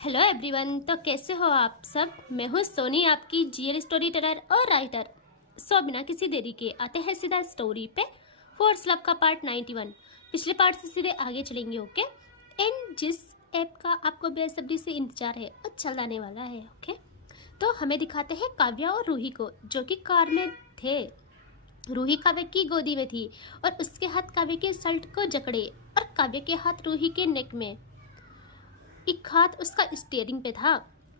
Hello everyone. तो कैसे हो आप सब। मैं हूँ सोनी, आपकी जीएल स्टोरी टेलर और राइटर। बिना किसी देरी के आते हैं सीधा स्टोरी पे। फोर्स लव का पार्ट 91। पिछले पार्ट से सीधे आगे चलेंगे। ओके। एंड जिस ऐप का आपको बेसब्री से इंतजार है वो चल आने वाला है। ओके। तो हमें दिखाते हैं काव्या और रूही को, जो कि कार में थे। रूही काव्य की गोदी में थी और उसके हाथ काव्य के शर्ट को जकड़े और काव्य के हाथ रूही के नेक में। एक हाथ उसका स्टीयरिंग पे था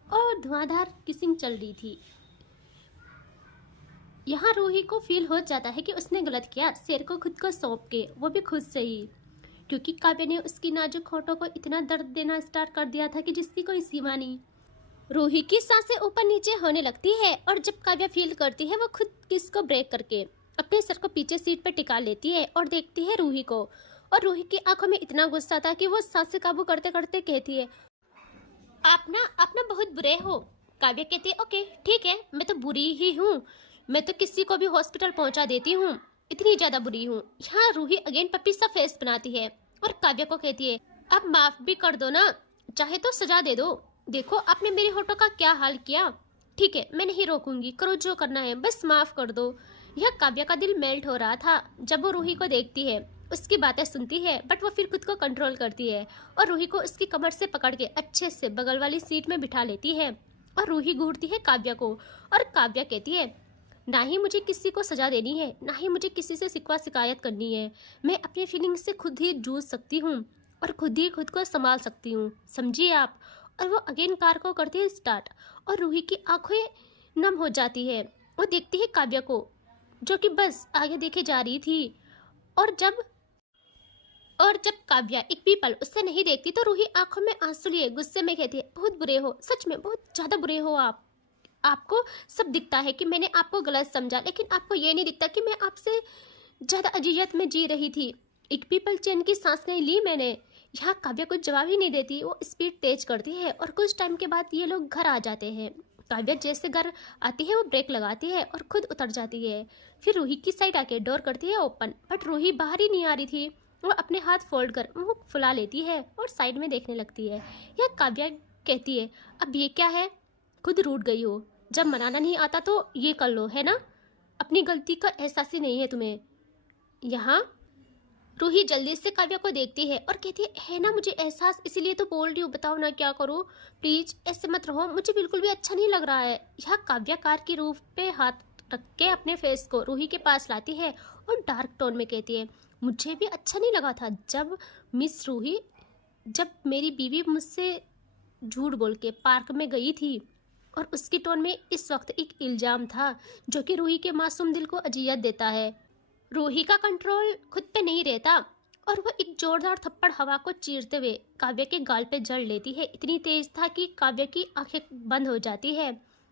और धुआंधार किसिंग चल रही थी। यहाँ रूही को फील हो जाता है कि उसने गलत किया, शेर को खुद को सौंप के, वो भी खुद से ही, क्योंकि काव्य ने उसकी नाजुक होठों को इतना दर्द देना स्टार्ट कर दिया था कि जिसकी कोई सीमा नहीं। रूही की सांसें ऊपर नीचे होने लगती है और जब काव्य फील करती है वो खुद किस को ब्रेक करके अपने सर को पीछे सीट पर टिका लेती है और देखती है रूही को। और रूही की आंखों में इतना गुस्सा था कि वो सांसें काबू करते करते कहती है, आप ना बहुत बुरे हो। काव्य कहती है, ओके ठीक है, मैं तो बुरी ही हूँ, मैं तो किसी को भी हॉस्पिटल पहुंचा देती हूँ, इतनी ज्यादा बुरी हूँ। यहाँ रूही अगेन पप्पी सा फेस बनाती है और काव्य को कहती है, अब माफ भी कर दो ना, चाहे तो सजा दे दो। देखो आपने मेरे होठों का क्या हाल किया। ठीक है, मैं नहीं रोकूंगी, करो जो करना है, बस माफ कर दो। यह काव्य का दिल मेल्ट हो रहा था जब वो रूही को देखती है, उसकी बातें सुनती है, बट वो फिर खुद को कंट्रोल करती है और रूही को उसकी कमर से पकड़ के अच्छे से बगल वाली सीट में बिठा लेती है। और रूही घूरती है काव्य को और काव्य कहती है, ना ही मुझे किसी को सजा देनी है, ना ही मुझे किसी से शिकवा शिकायत करनी है, मैं अपनी फीलिंग्स से खुद ही जूझ सकती हूँ और खुद ही खुद को संभाल सकती हूँ, समझिए आप। और वो अगेन कार को करती है स्टार्ट और रूही की आंखें नम हो जाती है। वो देखती है काव्य को, जो कि बस आगे देखे जा रही थी। और जब काव्या एक भी पल उससे नहीं देखती तो रूही आंखों में आंसू लिए गुस्से में कहती है, बहुत बुरे हो, सच में बहुत ज्यादा बुरे हो आप। आपको सब दिखता है कि मैंने आपको गलत समझा, लेकिन आपको ये नहीं दिखता कि मैं आपसे ज्यादा अजियत में जी रही थी। एक भी पल चैन की सांस नहीं ली मैंने। यहाँ काव्या कुछ जवाब ही नहीं देती, वो स्पीड तेज करती है और कुछ टाइम के बाद ये लोग घर आ जाते हैं। काव्या जैसे घर आती है वो ब्रेक लगाती है और खुद उतर जाती है। फिर रूही की साइड आके डोर करती है ओपन, बट रूही बाहर ही नहीं आ रही थी। वो अपने हाथ फोल्ड कर मुंह फुला लेती है और साइड में देखने लगती है। यह काव्या कहती है, अब ये क्या है, खुद रूठ गई हो, जब मनाना नहीं आता तो ये कर लो, है ना, अपनी गलती का एहसास ही नहीं है तुम्हें। यहाँ रूही जल्दी से काव्या को देखती है और कहती है ना मुझे एहसास, इसीलिए तो बोल रही हूँ, बताओ ना क्या करूँ, प्लीज ऐसे मत रहो, मुझे बिल्कुल भी अच्छा नहीं लग रहा है। यह काव्या कार की रूफ पे हाथ रख के अपने फेस को रूही के पास लाती है और डार्क टोन में कहती है, मुझे भी अच्छा नहीं लगा था जब मिस रूही, जब मेरी बीवी मुझसे झूठ बोल के पार्क में गई थी। और उसकी टोन में इस वक्त एक इल्जाम था जो कि रूही के मासूम दिल को अजियत देता है। रूही का कंट्रोल खुद पे नहीं रहता और वह एक जोरदार थप्पड़ हवा को चीरते हुए काव्य के गाल पे जड़ लेती है। इतनी तेज था कि काव्य की आंखें बंद हो जाती है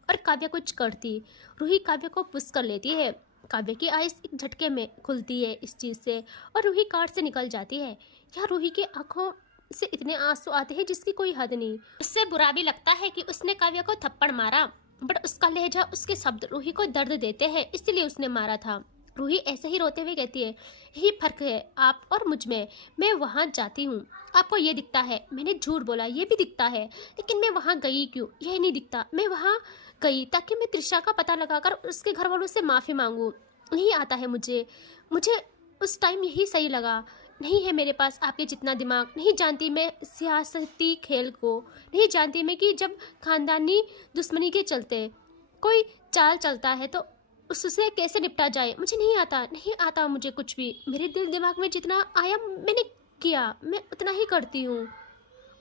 और काव्य कुछ करती। रूही काव्य को पुश कर लेती है। काव्य की आइज एक झटके में खुलती है इस चीज से और रूही कार से निकल जाती है। यहाँ रूही की आंखों से इतने आंसू आते हैं जिसकी कोई हद नहीं। उससे बुरा भी लगता है कि उसने काव्य को थप्पड़ मारा, बट उसका लहजा, उसके शब्द रूही को दर्द देते हैं, इसलिए उसने मारा था। रूही ऐसे ही रोते हुए कहती है, यही फर्क है आप और मुझ में, मैं वहाँ जाती हूँ, आपको ये दिखता है, मैंने झूठ बोला ये भी दिखता है, लेकिन मैं वहाँ गई क्यों, यह नहीं दिखता। मैं वहाँ गई ताकि मैं त्रिशा का पता लगाकर उसके घर वालों से माफ़ी मांगूँ। नहीं आता है मुझे उस टाइम यही सही लगा। नहीं है मेरे पास आपके जितना दिमाग, नहीं जानती मैं सियासती खेल को, नहीं जानती मैं कि जब खानदानी दुश्मनी के चलते कोई चाल चलता है तो उससे कैसे निपटा जाए। मुझे नहीं आता मुझे कुछ भी। मेरे दिल दिमाग में जितना आया मैंने किया, मैं उतना ही करती हूँ।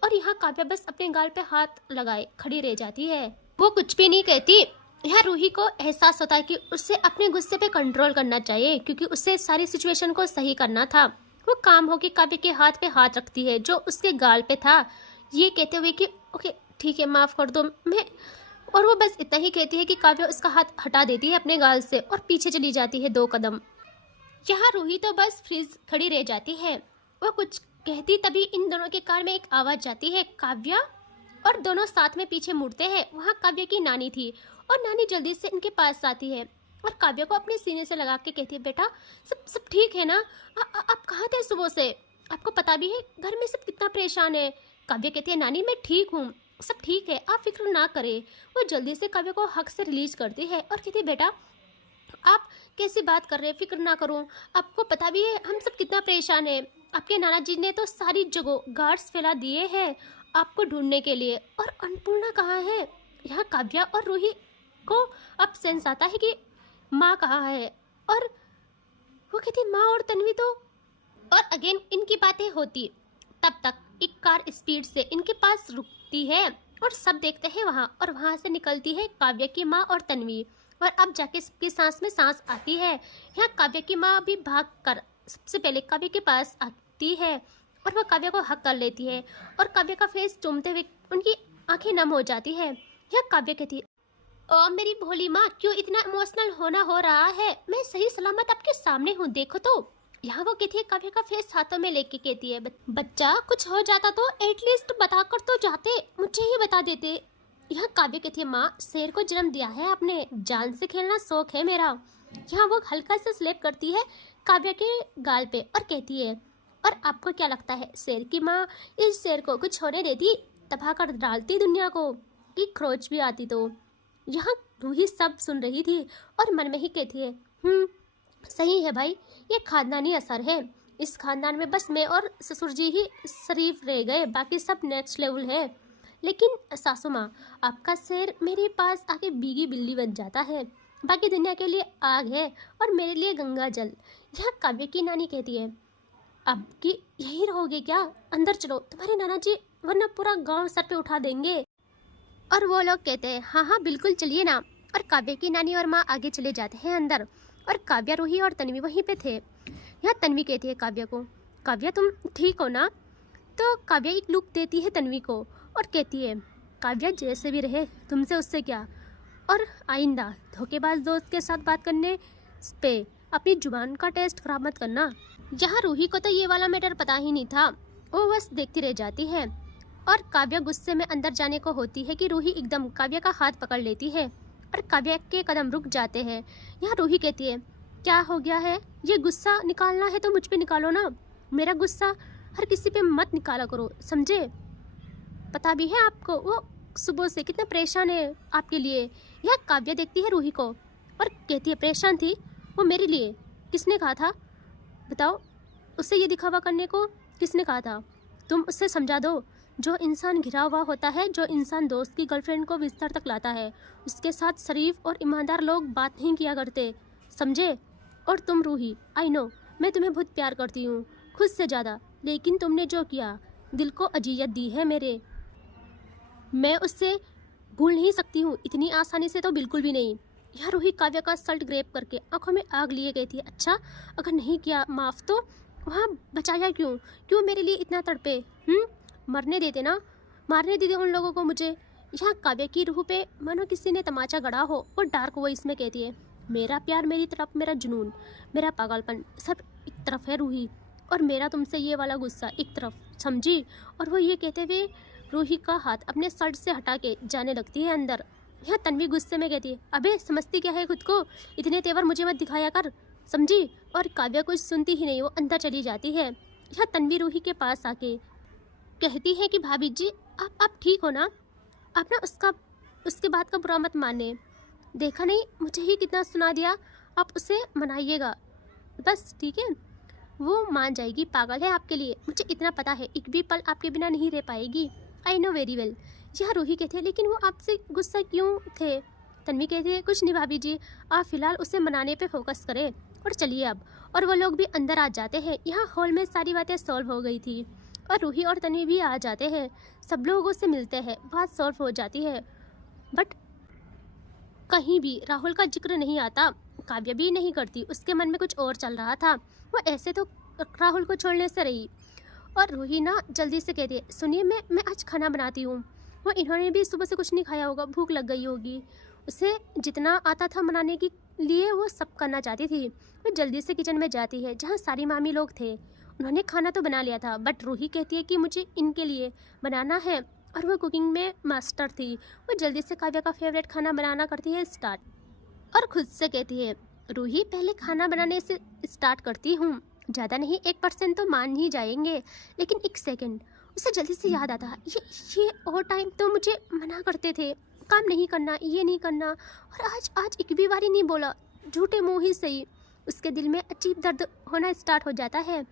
और यहाँ काव्या बस अपने गाल पे हाथ लगाए खड़ी रह जाती है, वो कुछ भी नहीं कहती। यहाँ रूही को एहसास होता है कि उसे अपने गुस्से पे कंट्रोल करना चाहिए, क्योंकि उसे सारी सिचुएशन को सही करना था। वो काम हो कि काव्य के हाथ पे हाथ रखती है जो उसके गाल पे था, ये कहते हुए कि ओके ठीक है माफ कर दो मैं। और वो बस इतना ही कहती है कि काव्या उसका हाथ हटा देती है अपने गाल से और पीछे चली जाती है 2 कदम। यहाँ रूही तो बस फ्रीज खड़ी रह जाती है। वो कुछ कहती तभी इन दोनों के कान में एक आवाज जाती है, काव्या। और दोनों साथ में पीछे मुड़ते हैं। वहाँ काव्या की नानी थी और नानी जल्दी से इनके पास आती है और काव्या को अपने सीने से लगा के कहती है, बेटा सब ठीक है ना, आप कहाँ थे सुबह से, आपको पता भी है घर में सब कितना परेशान है। काव्या कहती है, नानी मैं ठीक हूँ, सब ठीक है, आप फिक्र ना करें। वो जल्दी से काव्या को हक से रिलीज करती है और कहती है बेटा आप कैसी बात कर रहे हैं, फिक्र ना करो। आपको पता भी है हम सब कितना परेशान है। आपके नाना जी ने तो सारी जगह गार्ड्स फैला दिए हैं आपको ढूंढने के लिए। और अन्नपूर्णा कहाँ है? यहाँ काव्या और रूही को अब सेंस आता है कि माँ कहाँ है। और वो कहती माँ और तन्वी तो। और अगेन इनकी बातें होती, तब तक एक कार स्पीड से इनके पास रुकती है और सब देखते हैं वहाँ। और वहाँ से निकलती है काव्या की माँ और तन्वी। और अब जाके सबकी सांस में सांस आती है। यहाँ काव्या की माँ भी भाग कर सबसे पहले काव्या के पास आती है और वह काव्या को हक कर लेती है और काव्या का फेस चूमते हुए उनकी आंखें नम हो जाती है। यहाँ काव्या कहती है ओ मेरी भोली माँ, क्यों इतना इमोशनल होना हो रहा है? मैं सही सलामत आपके सामने हूँ, देखो तो। यहाँ वो कहती है, काव्या का फेस हाथों में लेके कहती है बच्चा कुछ हो जाता तो एटलीस्ट बता कर तो जाते, मुझे ही बता देते। यहाँ काव्या कहती है माँ शेर को जन्म दिया है आपने, जान से खेलना शौक है मेरा। यहाँ वो हल्का सा स्लैप करती है काव्या के गाल पे और कहती है और आपको क्या लगता है शेर की माँ इस शेर को कुछ होने देती? तबाह कर डालती दुनिया को कि खरोच भी आती तो। यहाँ रूही सब सुन रही थी और मन में ही कहती है सही है भाई, ये खानदानी असर है। इस खानदान में बस मैं और ससुर जी ही शरीफ रह गए, बाकी सब नेक्स्ट लेवल है। लेकिन सासू माँ आपका शेर मेरे पास आके बीगी बिल्ली बन जाता है, बाकी दुनिया के लिए आग है और मेरे लिए गंगा जल। यहाँ काव्या की नानी कहती है अब की यही रहोगे क्या? अंदर चलो, तुम्हारे नाना जी वरना पूरा गांव सर पे उठा देंगे। और वो लोग कहते हैं हाँ हाँ बिल्कुल चलिए ना। और काव्या की नानी और माँ आगे चले जाते हैं अंदर और काव्या रूही और तन्वी वहीं पे थे। यहाँ तन्वी कहती है काव्या को काव्या तुम ठीक हो ना? तो काव्या एक लुक देती है तन्वी को और कहती है काव्या जैसे भी रहे तुमसे उससे क्या, और आइंदा धोखेबाज दोस्त के साथ बात करने पे अपनी जुबान का टेस्ट खराब मत करना। यहाँ रूही को तो ये वाला मैटर पता ही नहीं था, वो बस देखती रह जाती है। और काव्या गुस्से में अंदर जाने को होती है कि रूही एकदम काव्या का हाथ पकड़ लेती है और काव्या के कदम रुक जाते हैं। यहाँ रूही कहती है क्या हो गया है? ये गुस्सा निकालना है तो मुझ पे निकालो ना, मेरा गुस्सा हर किसी पे मत निकाला करो, समझे? पता भी है आपको वो सुबह से कितना परेशान है आपके लिए। यह काव्या देखती है रूही को और कहती है परेशान थी वो मेरे लिए? किसने कहा था बताओ? उससे ये दिखावा करने को किसने कहा था? तुम उससे समझा दो, जो इंसान घिरा हुआ होता है, जो इंसान दोस्त की गर्लफ्रेंड को बिस्तर तक लाता है, उसके साथ शरीफ और ईमानदार लोग बात नहीं किया करते, समझे? और तुम रूही, आई नो मैं तुम्हें बहुत प्यार करती हूँ, खुद से ज़्यादा, लेकिन तुमने जो किया दिल को अजियत दी है मेरे, मैं उससे भूल नहीं सकती हूँ, इतनी आसानी से तो बिल्कुल भी नहीं। यह रूही काव्या का शर्ट ग्रेप करके आंखों में आग लिए गई थी। अच्छा अगर नहीं किया माफ़ तो वहाँ बचाया क्यों? क्यों मेरे लिए इतना तड़पे? मरने देते ना, मारने देते उन लोगों को मुझे। यहाँ काव्या की रूह पे मानो किसी ने तमाचा गड़ा हो और डार्क वॉइस में कहती है मेरा प्यार मेरी तरफ, मेरा जुनून, मेरा पागलपन सब एक तरफ है रूही, और मेरा तुमसे ये वाला गुस्सा एक तरफ, समझी? और वो ये कहते हुए रूही का हाथ अपने शर्ट से हटा के जाने लगती है अंदर। यहाँ तन्वी गुस्से में कहती है अबे समझती क्या है खुद को, इतने तेवर मुझे मत दिखाया कर, समझी? और काव्या कुछ सुनती ही नहीं, वो अंदर चली जाती है। यहाँ तन्वी रूही के पास आके कहती है कि भाभी जी आप ठीक हो ना? आप ना उसके बात का बुरा मत माने, देखा नहीं मुझे ही कितना सुना दिया, आप उसे मनाइएगा बस, ठीक है? वो मान जाएगी, पागल है आपके लिए, मुझे इतना पता है, एक भी पल आपके बिना नहीं रह पाएगी, आई नो वेरी वेल। यह रूही कहते हैं लेकिन वो आपसे गुस्सा क्यों थे? तन्वी कहती है कुछ नहीं भाभी जी, आप फिलहाल उसे मनाने पे फोकस करें और चलिए अब। और वो लोग भी अंदर आ जाते हैं। यहाँ हॉल में सारी बातें सॉल्व हो गई थी और रूही और तन्वी भी आ जाते हैं, सब लोगों से मिलते हैं, बात सॉल्व हो जाती है। बट कहीं भी राहुल का जिक्र नहीं आता, काव्या भी नहीं करती, उसके मन में कुछ और चल रहा था, वो ऐसे तो राहुल को छोड़ने से रही। और रूही ना जल्दी से कहती है सुनिए मैं आज खाना बनाती हूँ। वो इन्होंने भी सुबह से कुछ नहीं खाया होगा, भूख लग गई होगी, उसे जितना आता था बनाने के लिए वो सब करना चाहती थी। वो जल्दी से किचन में जाती है जहाँ सारी मामी लोग थे, उन्होंने खाना तो बना लिया था, बट रूही कहती है कि मुझे इनके लिए बनाना है, और वो कुकिंग में मास्टर थी। वो जल्दी से काव्या का फेवरेट खाना बनाना करती है स्टार्ट, और खुद से कहती है रूही पहले खाना बनाने से स्टार्ट करती हूँ, ज़्यादा नहीं 1% तो मान ही जाएंगे, लेकिन 1 सेकेंड। उसे जल्दी से याद आता है, ये और टाइम तो मुझे मना करते थे, काम नहीं करना, ये नहीं करना, और आज आज एक भी बारी नहीं बोला, झूठे मुँह ही सही। उसके दिल में अजीब दर्द होना स्टार्ट हो जाता है।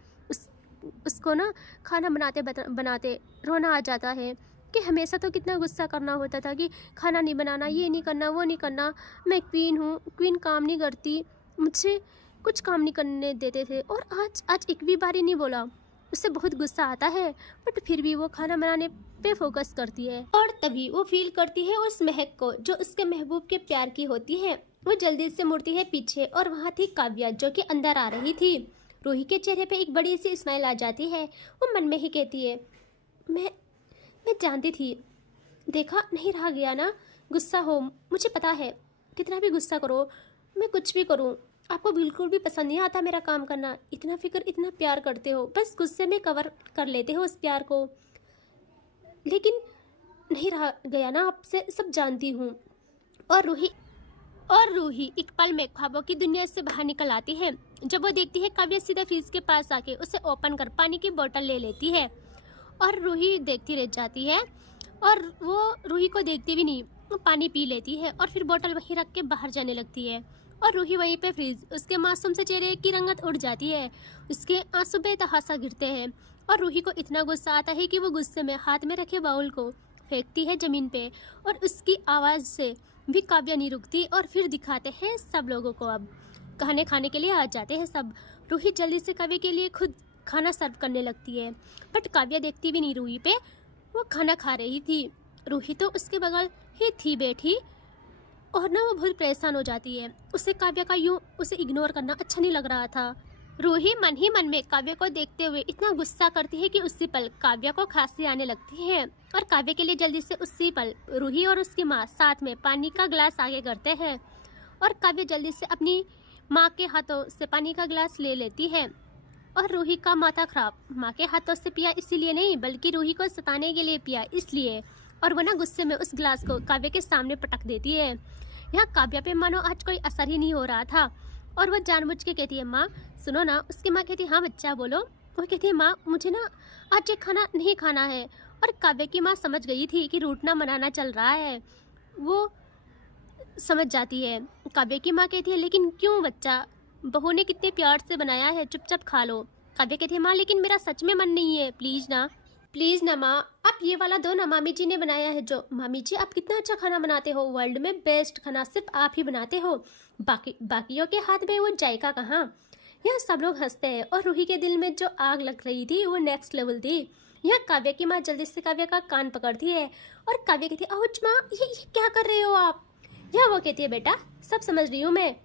उसको ना खाना बनाते रोना आ जाता है कि हमेशा तो कितना गुस्सा करना होता था कि खाना नहीं बनाना, ये नहीं करना, वो नहीं करना, मैं क्वीन हूँ, क्वीन काम नहीं करती, मुझसे कुछ काम नहीं करने देते थे, और आज एक भी बारी नहीं बोला। उससे बहुत गुस्सा आता है, बट फिर भी वो खाना बनाने पे फोकस करती है। और तभी वो फील करती है उस महक को जो उसके महबूब के प्यार की होती है। वो जल्दी से मुड़ती है पीछे, और वहाँ थी काव्या जो कि अंदर आ रही थी। रूही के चेहरे पे एक बड़ी सी स्माइल आ जाती है। वो मन में ही कहती है, मैं जानती थी, देखा नहीं रहा गया ना, गुस्सा हो, मुझे पता है, कितना भी गुस्सा करो, मैं कुछ भी करूं, आपको बिल्कुल भी पसंद नहीं आता मेरा काम करना, इतना फिक्र, इतना प्यार करते हो, बस गुस्से में कवर कर लेते हो उस प्यार को, लेकिन नहीं रहा गया ना आपसे, सब जानती हूँ। और रूही एक पल में ख्वाबों की दुनिया से बाहर निकल आती है। जब वो देखती है काव्या सीधा फ्रिज के पास आके उसे ओपन कर पानी की बोतल ले लेती है, और रूही देखती रह जाती है, और वो रूही को देखती भी नहीं, वो पानी पी लेती है और फिर बोतल वहीं रख के बाहर जाने लगती है। और रूही वहीं पे फ्रीज, उसके मासूम से चेहरे की रंगत उड़ जाती है, उसके आंसू बेतहासा गिरते हैं, और रूही को इतना गुस्सा आता है कि वो गुस्से में हाथ में रखे बाउल को फेंकती है जमीन पे, और उसकी आवाज़ से भी काव्या नहीं रुकती। और फिर दिखाते हैं सब लोगों को, अब खाने के लिए आ जाते हैं सब। रूही जल्दी से काव्या के लिए खुद खाना सर्व करने लगती है, बट काव्या देखती भी नहीं रूही पे, वो खाना खा रही थी। रूही तो उसके बगल ही थी बैठी, और ना वो बहुत परेशान हो जाती है। उसे काव्या का यूं उसे इग्नोर करना अच्छा नहीं लग रहा था। रूही मन ही मन में काव्या को देखते हुए इतना गुस्सा करती है कि उसी पल काव्या को खांसी आने लगती है, और काव्या के लिए जल्दी से उसी पल रूही और उसकी माँ साथ में पानी का गिलास आगे करते हैं, और काव्या जल्दी से अपनी माँ के हाथों से पानी का गिलास ले लेती है। और रूही का माथा खराब, माँ के हाथों से पिया इसीलिए नहीं, बल्कि रूही को सताने के लिए पिया इसलिए, और वह ना गुस्से में उस गिलास को काव्या के सामने पटक देती है। यहाँ काव्या पे मानो आज कोई असर ही नहीं हो रहा था, और वह जानबूझ के कहती है, माँ सुनो ना। उसकी माँ कहती है, हाँ बच्चा बोलो। वो कहती है, माँ मुझे ना आज ये खाना नहीं खाना है। और काव्या की माँ समझ गई थी कि रूठना मनाना चल रहा है, वो समझ जाती है। काव्या की माँ कहती है, लेकिन क्यों बच्चा, बहू ने कितने प्यार से बनाया है, चुपचाप खा लो। काव्या कहती है, माँ लेकिन मेरा सच में मन नहीं है, प्लीज ना माँ, आप ये वाला दो ना, मामी जी ने बनाया है जो। मामी जी आप कितना अच्छा खाना बनाते हो, वर्ल्ड में बेस्ट खाना सिर्फ आप ही बनाते हो, बाकियों के हाथ में वो जायका कहाँ। यह सब लोग हंसते हैं, और रूही के दिल में जो आग लग रही थी वो नेक्स्ट लेवल थी। यह काव्या की माँ जल्दी से काव्या का कान पकड़ती है, और काव्या कहती है, आउच माँ, ये क्या कर रहे हो आप। यह वो कहती है, बेटा सब समझ रही हूँ मैं,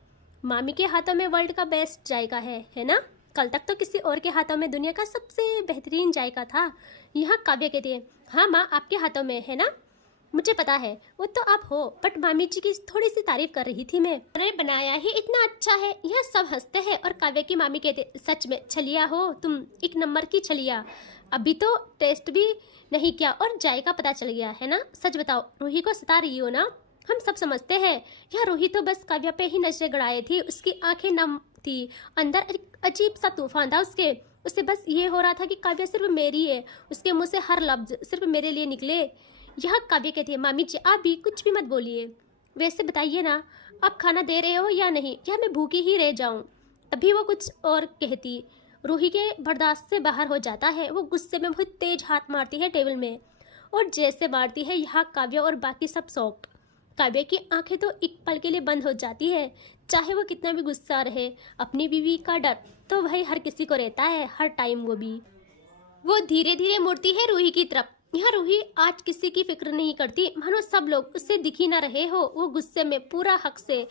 मामी के हाथों में वर्ल्ड का बेस्ट जायका है ना, कल तक तो किसी और के हाथों में दुनिया का सबसे बेहतरीन जायका था। यहाँ काव्या कहती है, हाँ माँ आपके हाथों में है ना, मुझे पता है वो तो आप हो, बट मामी जी की थोड़ी सी तारीफ कर रही थी मैं, अरे बनाया ही इतना अच्छा है। यह सब हंसते हैं, और काव्या की मामी कहते, सच में छलिया हो तुम, एक नंबर की छलिया, अभी तो टेस्ट भी नहीं किया और जायका पता चल गया है ना, सच बताओ रूही को सता रही हो ना, हम सब समझते हैं। यह रूही तो बस काव्या पे ही नजरें गड़ाए थी, उसकी आंखें नम थी, अंदर एक अजीब सा तूफान था उसे बस ये हो रहा था कि काव्या सिर्फ मेरी है, उसके मुंह से हर लफ्ज सिर्फ मेरे लिए निकले। यह काव्या कहती है, मामी जी आप भी कुछ भी मत बोलिए, वैसे बताइए ना आप खाना दे रहे हो या नहीं, या मैं भूखी ही रह जाऊं। तभी वो कुछ और कहती, रूही के बर्दाश्त से बाहर हो जाता है, वो गुस्से में बहुत तेज हाथ मारती है टेबल में, और जैसे मारती है यहाँ काव्या और बाकी सब शॉक्ड। काव्या की आंखें तो एक पल के लिए बंद हो जाती है, चाहे वो कितना भी गुस्सा रहे, अपनी बीवी का डर तो भाई हर किसी को रहता है, हर टाइम। वो धीरे धीरे मुड़ती है रूही की तरफ। यहाँ रूही आज किसी की फिक्र नहीं करती, मानो सब लोग उससे दिख ही ना रहे हो। वो गुस्से में पूरा हक से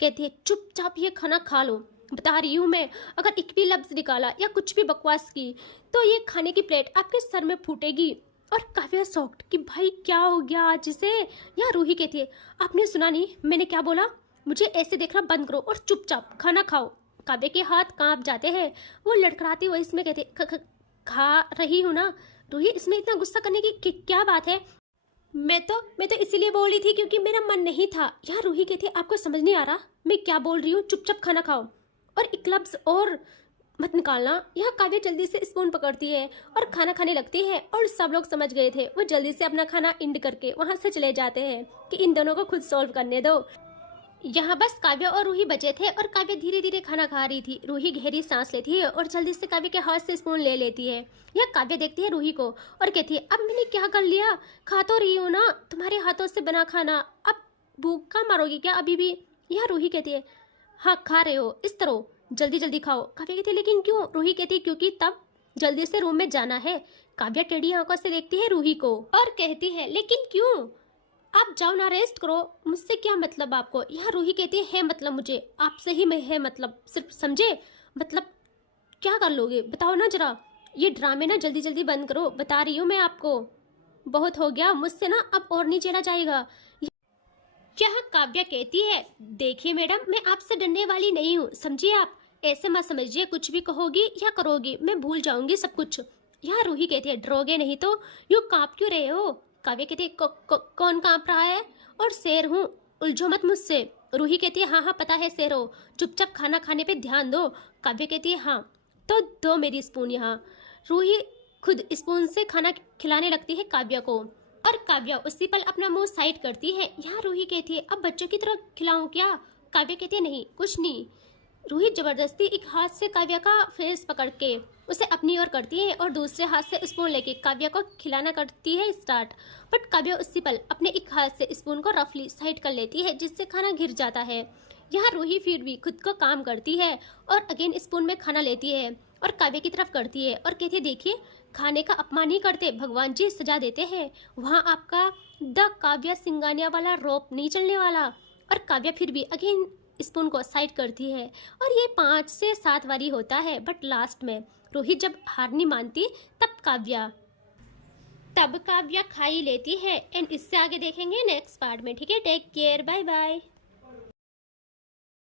कहती है, चुपचाप ये खाना खा लो, बता रही हूँ मैं, अगर एक भी लफ्ज निकाला या कुछ भी बकवास की तो ये खाने की प्लेट आपके सर में फूटेगी। और काव्या शॉक्ड कि भाई क्या हो गया आज इसे। यहाँ रूही कहती है, आपने सुना नहीं मैंने क्या बोला, मुझे ऐसे देखना बंद करो और चुपचाप खाना खाओ। काव्या के हाथ कांप जाते हैं, वो लड़खड़ाती हुई इसमें कहती है, खा रही हूँ ना। रूही इसमें इतना गुस्सा करने की क्या बात है, मैं तो इसीलिए बोल रही थी क्योंकि मेरा मन नहीं था। यार रूही कहती है, आपको समझ नहीं आ रहा मैं क्या बोल रही हूँ, चुपचाप खाना खाओ। और एक लफ्ज और मत निकालना। यह काव्या जल्दी से स्पून पकड़ती है और खाना खाने लगती है और सब लोग समझ गए थे। वो जल्दी से अपना खाना इंड करके वहां से चले जाते हैं कि इन दोनों को खुद सॉल्व करने दो। यहाँ बस काव्या और रूही बचे थे और काव्या धीरे धीरे खाना खा रही थी। रूही गहरी सांस लेती है और जल्दी से काव्या के हाथ से स्पून ले लेती है। यह काव्या देखती है रूही को और कहती है, अब मैंने क्या कर लिया, खा तो रही हो ना, तुम्हारे हाथों से बना खाना, अब भूख का मारोगी क्या अभी भी। यह रूही कहती है, हाँ खा रहे हो, इस तरह जल्दी जल्दी खाओ। काव्या कहती है, लेकिन क्यों। रूही कहती है, क्योंकि तब जल्दी से रूम में जाना है। काव्या टेढ़ी आंखों से देखती है रूही को और कहती है, लेकिन क्यों, आप जाओ ना, रेस्ट करो, मुझसे क्या मतलब आपको। यह रूही कहती है मतलब मुझे आपसे ही मैं है मतलब, सिर्फ समझे, मतलब क्या कर लोगे बताओ ना जरा। ये ड्रामे ना जल्दी जल्दी बंद करो, बता रही हूँ मैं आपको, बहुत हो गया मुझसे ना, अब और नहीं झेला जाएगा। यह काव्या कहती है, देखिए मैडम, मैं आपसे डरने वाली नहीं हूँ, समझिए आप, ऐसे मत समझिए, कुछ भी कहोगी या करोगी मैं भूल जाऊंगी सब कुछ। यह रूही कहती है, डरोगे नहीं तो यूँ कांप क्यों रहे हो। काव्या कहती है, कौन कांप रहा है, और शेर हूँ, उलझो मत मुझसे। रूही कहती है, हाँ हाँ पता है शेर हो, चुपचाप खाना खाने पे ध्यान दो। काव्या कहती है, हाँ तो दो मेरी स्पून यहाँ। रूही खुद स्पून से खाना खिलाने लगती है काव्या को और काव्या उसी पल अपना मुंह साइड करती है। यहाँ रूही कहती है, अब बच्चों की तरह खिलाऊं क्या। काव्या कहती है, नहीं कुछ नहीं। रूही जबरदस्ती एक हाथ से काव्या का फेस पकड़ के उसे अपनी ओर करती है और दूसरे हाथ से स्पून लेके काव्या को खिलाना करती है स्टार्ट। बट काव्या उसी पल अपने एक हाथ से स्पून को रफली साइड कर लेती है जिससे खाना गिर जाता है। यहाँ रूही फिर भी खुद को काम करती है और अगेन स्पून में खाना लेती है और काव्या की तरफ करती है और कहती है, देखिए खाने का अपमान ही करते, भगवान जी सजा देते हैं, वहाँ आपका द काव्या सिंगानिया वाला रोप नहीं चलने वाला। और काव्या फिर भी अगेन स्पून को साइड करती है और ये 5 से 7 बारी होता है। बट लास्ट में रूही जब हार नहीं मानती तब काव्या खा ही लेती है। एंड इससे आगे देखेंगे नेक्स्ट पार्ट में। ठीक है, टेक केयर, बाय बाय।